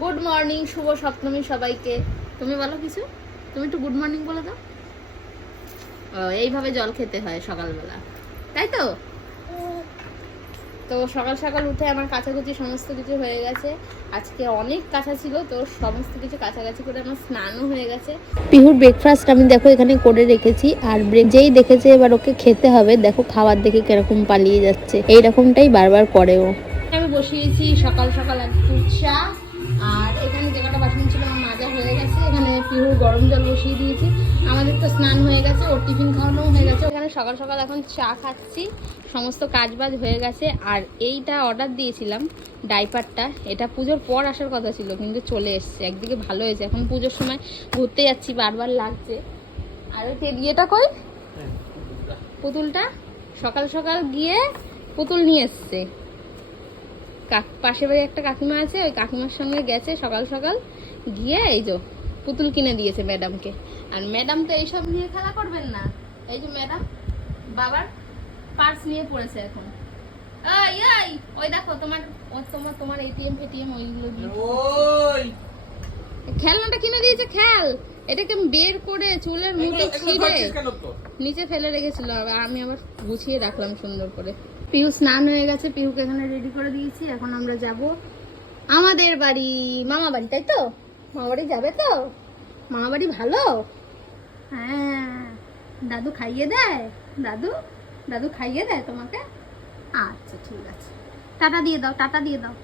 Good morning শুভ সপ্তমী সবাইকে। তুমি বলো কিছু? তুমি একটু গুড মর্নিং বলে দাও। ও, এইভাবে জল খেতে হয় সকালবেলা। তাই তো? তো সকাল সকাল উঠে আমার কাছাকাছি সমস্ত কিছু হয়ে গেছে। আজকে অনেক কাঁচা ছিল, তো সমস্ত কিছু কাছাকাছি করে আমার স্নানও হয়ে গেছে। পিহুর ব্রেকফাস্ট আমি দেখো এখানে করে রেখেছি, আর যেই দেখেছে এবার ওকে খেতে হবে। দেখো খাবার দেখে কীরকম পালিয়ে যাচ্ছে। এইরকমটাই বারবার করে ও আমি বসিয়েছি সকাল সকাল একটু চা। আর এখানে যে কটা বাসন ছিল আমার মাজা হয়ে গেছে। এখানে পিহুর গরম জল বসিয়ে দিয়েছি। আমাদের তো স্নান হয়ে গেছে ওর টিফিন খাওয়ানো হয়ে গেছে। এখানে সকাল সকাল এখন চা খাচ্ছি। সমস্ত কাজ বাজ হয়ে গেছে। আর এইটা অর্ডার দিয়েছিলাম ডাইপারটা। এটা পুজোর পর আসার কথা ছিল কিন্তু চলে এসছে। একদিকে ভালো হয়েছে। এখন পুজোর সময় ঘুরতে যাচ্ছি বারবার লাগছে। আর ওই টেডিয়েটা কই? পুতুলটা? সকাল সকাল গিয়ে পুতুল নিয়ে এসছে। পাশের বাড়ি একটা কাকিমা আছে ওই কাকিমার সঙ্গে গেছে সকাল সকাল। গিয়ে এই যে পুতুল কিনে দিয়েছে ম্যাডামকে। আর ম্যাডাম তো এইসব নিয়ে খেলা করবেন না। এই যে ম্যাডাম বাবার পার্স নিয়ে পড়েছে এখন। ওই ওই ওই দেখো তোমার ও তোমার তোমার এটিএম ফেটিএম ওইগুলো ওই। খেলনাটা কিনে দিয়েছে খেল। এটাকে বের করে চুলের এগুলো ছিঁড়ে? নিচে ফেলে রেখেছিল। আমি আবার গুছিয়ে রাখলাম সুন্দর করে। পিহু স্নান হয়ে গেছে পিহুকে এখানে রেডি করে দিয়েছি এখন আমরা যাব আমাদের বাড়ি মামা বাড়ি তাই তো? মামা বাড়ি যাবে তো? মামা বাড়ি ভালো? হ্যাঁ। দাদু খাইয়ে দেয়? দাদু? দাদু খাইয়ে দেয় তোমাকে? আচ্ছা ঠিক আছে। টাটা দিয়ে দাও টাটা দিয়ে দাও।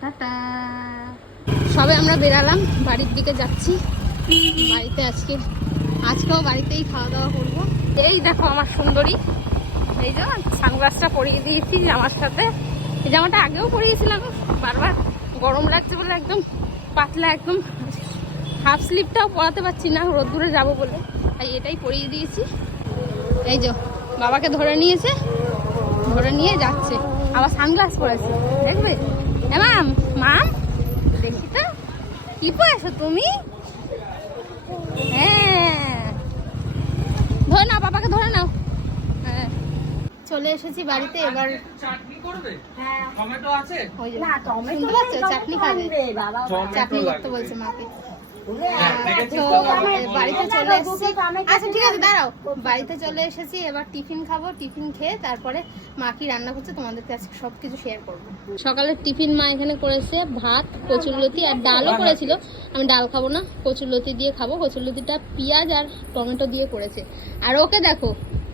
টাটা। সবে আমরা বেরালাম বাড়ির দিকে যাচ্ছি। বাড়িতে আজকে আজকেও বাড়িতেই খাওয়া দাওয়া করব। এই দেখো আমার সুন্দরী। এই যে সানগ্লাসটা পরিয়ে দিয়েছি জামার সাথে। এই জামাটা আগেও পরিয়েছিলাম, বারবার গরম লাগছে বলে একদম পাতলা, একদম হাফ স্লিপটাও পরাতে পারছি না রোদ্দুরে যাব বলে। তাই এটাই পরিয়ে দিয়েছি। এই যে বাবাকে ধরে নিয়েছে, ধরে নিয়ে যাচ্ছে। আবার সানগ্লাস পরেছে। দেখবে? হ্যাঁ মাম মাম দেখি তো। কি পরেছো তুমি হ্যাঁ ধরে নাও বাবাকে ধরে নাও হ্যাঁ চলে এসেছি বাড়িতে এবার চাটনি করবে? টমেটো আছে? যে শুনতে পাচ্ছ? চাটনি খাবে? চাটনি করতে বলছে মাকে হ্যাঁ? বাড়িতে চলে এসেছি। আচ্ছা ঠিক আছে দাঁড়াও। বাড়িতে চলে এসেছি এবার টিফিন খাব টিফিন খেয়ে তারপরে মা কি রান্না করছে সব কিছু শেয়ার করব। সকালের টিফিন মা এখানে করেছে ভাত কচুরলতি আর ডালও করেছিল। আমি ডাল খাব না কচুরলতি দিয়ে খাব। কচুরলতিটা পেঁয়াজ আর টমেটো দিয়ে করেছে। আর ওকে দেখো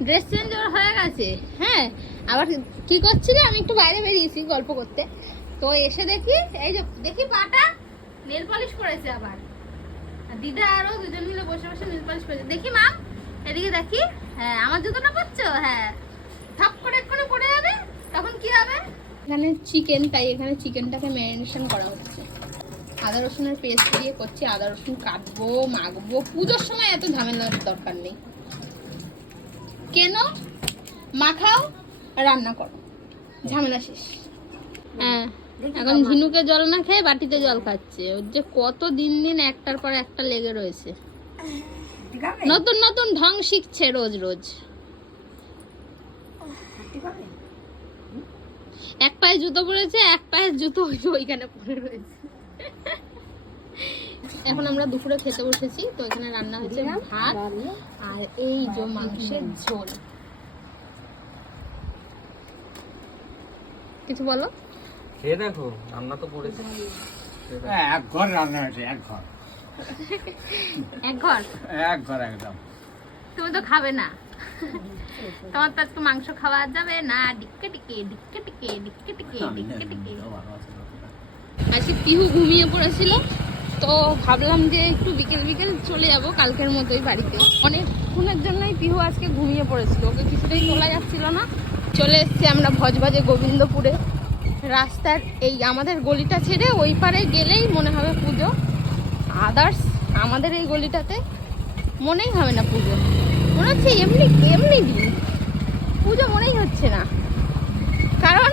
ড্রেস চেঞ্জ ওর হয়ে গেছে। হ্যাঁ আবার কি করছিলে? আমি একটু বাইরে বেরিয়েছি গল্প করতে। তো এসে দেখি, এই যে দেখি পাটা নেল পলিশ করেছে আবার। দিদা আরও দুজন মিলে বসে বসে নীল পালিশ করেছে। দেখি মা এদিকে দেখি হ্যাঁ আমার জুতোটা পরছো? হ্যাঁ। থাপ করে এক্ষুনি পড়ে যাবে? তখন কি হবে? এখানে চিকেন তাই এখানে চিকেনটাকে ম্যারিনেশন করা হচ্ছে। আদা রসুনের পেস্ট দিয়ে করছি, আদা রসুন কাটবো, মাখবো। পুজোর সময় এত ঝামেলার দরকার নেই। কেন? মাখাও রান্না করো। ঝামেলা শেষ। হ্যাঁ এখন ঝিনুকে জল না খেয়ে বাটিতে জল খাচ্ছে। ওর যে কত দিন দিন একটার পর একটা লেগে রয়েছে। নতুন নতুন ঢং শিখছে রোজ রোজ। এক পায়ে জুতো পরেছে এক পায়ের জুতো ওইখানে পরে রয়েছে। এখন আমরা দুপুরে খেতে বসেছি তো এখানে রান্না হচ্ছে ভাত আর এই যে মাংসের ঝোল। কিছু বলো? খেয়ে দেখো রান্না তো করেছি। এক ঘর রান্না হয়েছে এক ঘর। এক ঘর? এক ঘর একদম। তুমি তো খাবে না। তোমার তো আজকে মাংস খাওয়া যাবে না ডিক্কে টিকে ডিক্কে টিকে ডিক্কে টিকে ডিক্কে টিকে আজকে পিহু ঘুমিয়ে পড়েছিল তো ভাবলাম যে একটু বিকেল বিকেল চলে যাব কালকের মতোই বাড়িতে। অনেকক্ষণের জন্যই পিহু আজকে ঘুমিয়ে পড়েছিল, ওকে কিছুতেই তোলা যাচ্ছিল না। চলে এসেছি আমরা ভজভাজে গোবিন্দপুরে। রাস্তার এই আমাদের গলিটা ছেড়ে ওই পারে গেলেই মনে হবে পুজো। আদার্স আমাদের এই গলিটাতে মনেই হবে না পুজো। মনে হচ্ছে এমনি এমনি দিন। পুজো মনেই হচ্ছে না। কারণ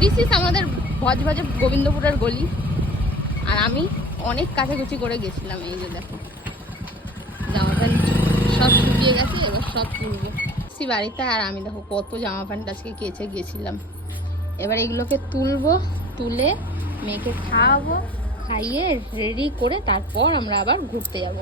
দিস ইস আমাদের ভজভজে গোবিন্দপুরের গলি। আমি অনেক কাছাকুচি করে গেছিলাম, এই যে দেখো। জামা প্যান্ট সব শুকিয়ে গেছে, এবার সব তুলবো। সে বাড়িতে আর আমি দেখো কত জামা প্যান্ট আজকে কেচে গেছিলাম। এবার এগুলোকে তুলবো, তুলে মেয়েকে খাওয়াবো, খাইয়ে রেডি করে তারপর আমরা আবার ঘুরতে যাব।